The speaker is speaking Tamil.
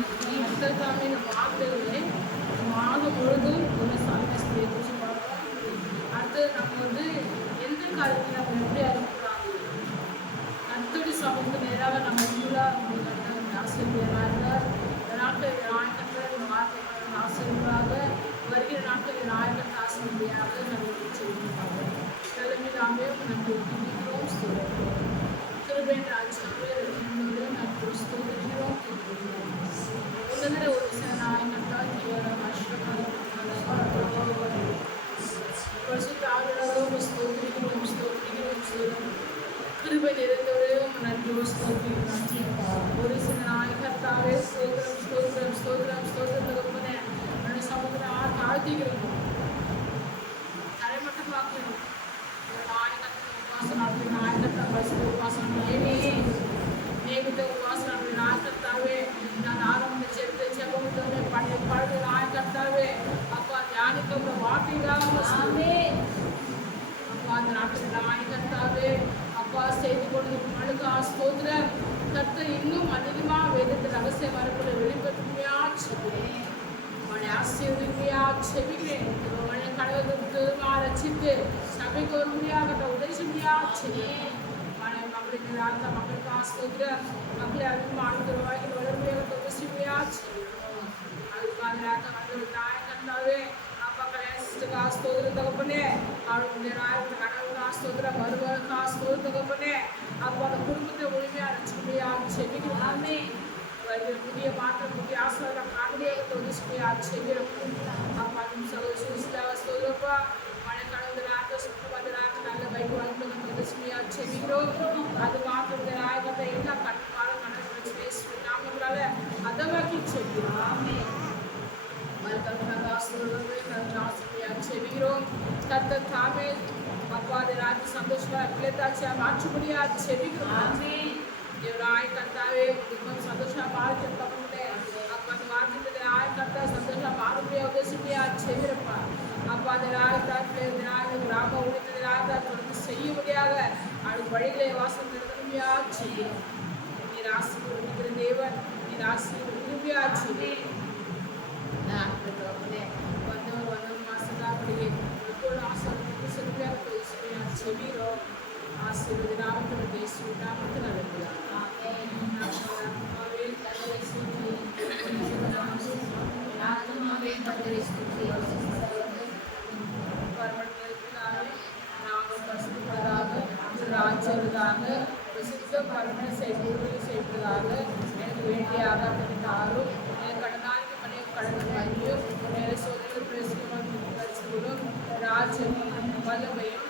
கர்த்தர் இந்த வார்த்தைகளே மாதம் முழுதும் ஒரு சாமியாஸ்திரியை குறித்து பார்ப்போம். அடுத்தது நம்ம எந்த காலத்தில் நம்ம எப்படி அறிவிக்கிறாங்க கர்த்தருடைய சமூகத்துக்கு நேராக நம்ம உள்ளாக ஆசிரியராக நாட்கள் நாயக்கத்தில் இந்த வார்த்தைகள் ஆசிரியராக வருகிற நாட்களில் நாயக்கத்தை ஆசிரியராக நம்ம சொல்லியிருப்பாங்க. தலைமை நாமே நம்ம துணிக்கிறோம் திருவேன் ராஜாவே நம்ம ஸ்தோத்திரிக்கிறோம். உலகிற ஒரு சில நாயக்கத்தால் கிருபை நிறைந்தவரையும் நன்றி ஸ்தோத்திரிக்கிறோம். ஒரு சில நாயகத்தாவே ஸ்தோத்திரம் ஸ்தோத்திரம் ஸ்தோத்திரம் ஸ்தோத்திரத்துக்கு என்னுடைய சமுதிரம் தாழ்த்திக்கிறோம், தரைமட்டமாக்கிறோம். நாயகத்தின் உபாசம் அப்படி நாயகத்தை பரிசுத்த உபாசம் நேமித்த உபாசம் அப்படி நாயகத்தாவே நான் ஆரம்ப செபத்தோட பழைய பழைய நாயகத்தாவே அப்பா தியானிக்க வார்த்தையாக அப்பா அந்த நாட்டில் நாயகத்தாவே அப்பா செய்து கொண்டு மனுக்கு ஸ்தோத்திரம். கர்த்தர் இன்னும் அதிகமாக வேதத்தில் ரகசிய மரங்களை வெளிப்படுத்தியா செபிக்கிறேன், அவனை ஆசீர்வதிக்கையா செபிக்கிறேன். அவனை கடவுளுக்கு ரசித்து சபைக்கு ஒரு முடியாக உதவி செய்யா செபிக்கிறேன். மக்களுக்கு அந்த மக்களுக்கு ஸ்தோத்திரம். மக்களை அதிகமாக ரூபாய்க்கு வளர்மையாக உதவி செய்யா செபிக்கிறோம். அதுக்கு அந்த நாயகத்தாவே அப்பா கல்யாணத்துக்கு ஸ்தோத்திரம் தகப்பனே, அவளுடைய நாயகத்தை கடவுளுக்கு ஸ்தோத்திரம் வருவதற்கு ஸ்தோத்திரம் தகப்பனே. அப்போ அந்த குடும்பத்தை முழுமையாக ரசிக்கையாக செபிக்கிறாமே. புதிய மாற்றம் புதிய ஆசிரியர் காணொலியாக தொகுதியாக செபிக்கிறோம். அப்பா சோதரப்பா மழை கடவுளாக சுற்றுவதற்காக நல்ல பைக் வாங்கி தொகுதியாக செபிக்கிறோம். அது மாற்றம் நாயகத்தை எல்லா கட்டுப்பாடும் நடக்கிற நாமங்களால அதவாக்கி செபிக்கிறோம். செபிக்கிறோம். கர்த்தர் தாமே அப்பா அதை ராஜ்ய சந்தோஷமா பிள்ளைத்தாட்சியா மாற்றுபடியா செபிக்கிறோம். தேவராய கர்த்தாவே குடும்பம் சந்தோஷமா பாதிக்க அப்பா அந்த வார்த்தை ஆய கர்த்தா சந்தோஷமா பாரம்பரிய உதவியா செபிக்கிறப்பா. அப்பா அந்த ராயத்தாட்கள் கிராம உழைத்தது ராயத்தால் தொடர்ந்து செய்ய முடியாத அவளுக்கு வழிகளை வாசம் நிறுவனமையா செய்யும். நீர் ஆசீர்வதிக்கிற தேவன், நீர் ஆசீர்வதியா செய்யும். வந்த மாசத்தாப்படியே ஒவ்வொரு ஆசிரியருக்கு சிறுமையாக செபிக்கிறோம். ஆசீர்வதி நாமத்தில் பேசி நாமத்தில் நடக்கிறார். நாங்கள் பசுப்பதாக ராஜ்யதாக பிரசித்த பரமனை செய்வதாக எனக்கு வேண்டிய ஆகாரத்தை தாரும். எனக்கு கடனாளிக்கு மனைவி கடந்து மறியும் நேர சோதனை பிரசித்தம் ராஜ்யம் வல்லமையும்